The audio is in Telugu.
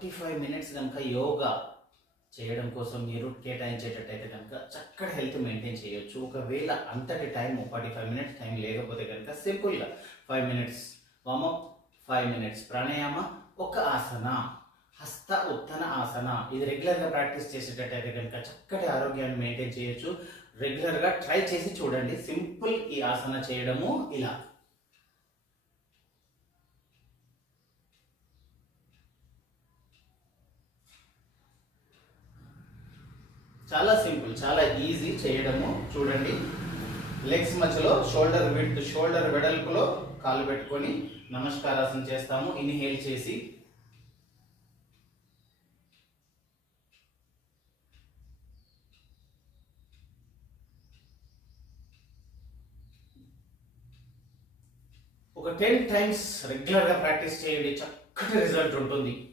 ఫార్టీ ఫైవ్ మినిట్స్ కనుక యోగా చేయడం కోసం మీరు కేటాయించేటట్టయితే కనుక చక్కటి హెల్త్ మెయింటైన్ చేయొచ్చు. ఒకవేళ అంతటి time forty five minutes time లేకపోతే కనుక సింపుల్గా five minutes warmup five minutes pranayama ఒక ఆసన హస్త ఉత్తన ఆసన ఇది రెగ్యులర్గా ప్రాక్టీస్ చేసేటట్టయితే కనుక చక్కటి ఆరోగ్యాన్ని మెయింటైన్ చేయొచ్చు. రెగ్యులర్గా ట్రై చేసి చూడండి. సింపుల్ ఈ ఆసన చేయడము ఇలా. చాలా సింపుల్ చాలా ఈజీ చేయడము. చూడండి. లెగ్స్ మధ్యలో షోల్డర్ విడ్త్ షోల్డర్ వెడల్పులో కాలు పెట్టుకొని నమస్కారాసన చేస్తాము. ఇన్హేల్ చేసి. ఒక టెన్ టైమ్స్ రెగ్యులర్గా ప్రాక్టీస్ చేయండి. చక్కటి రిజల్ట్ ఉంటుంది.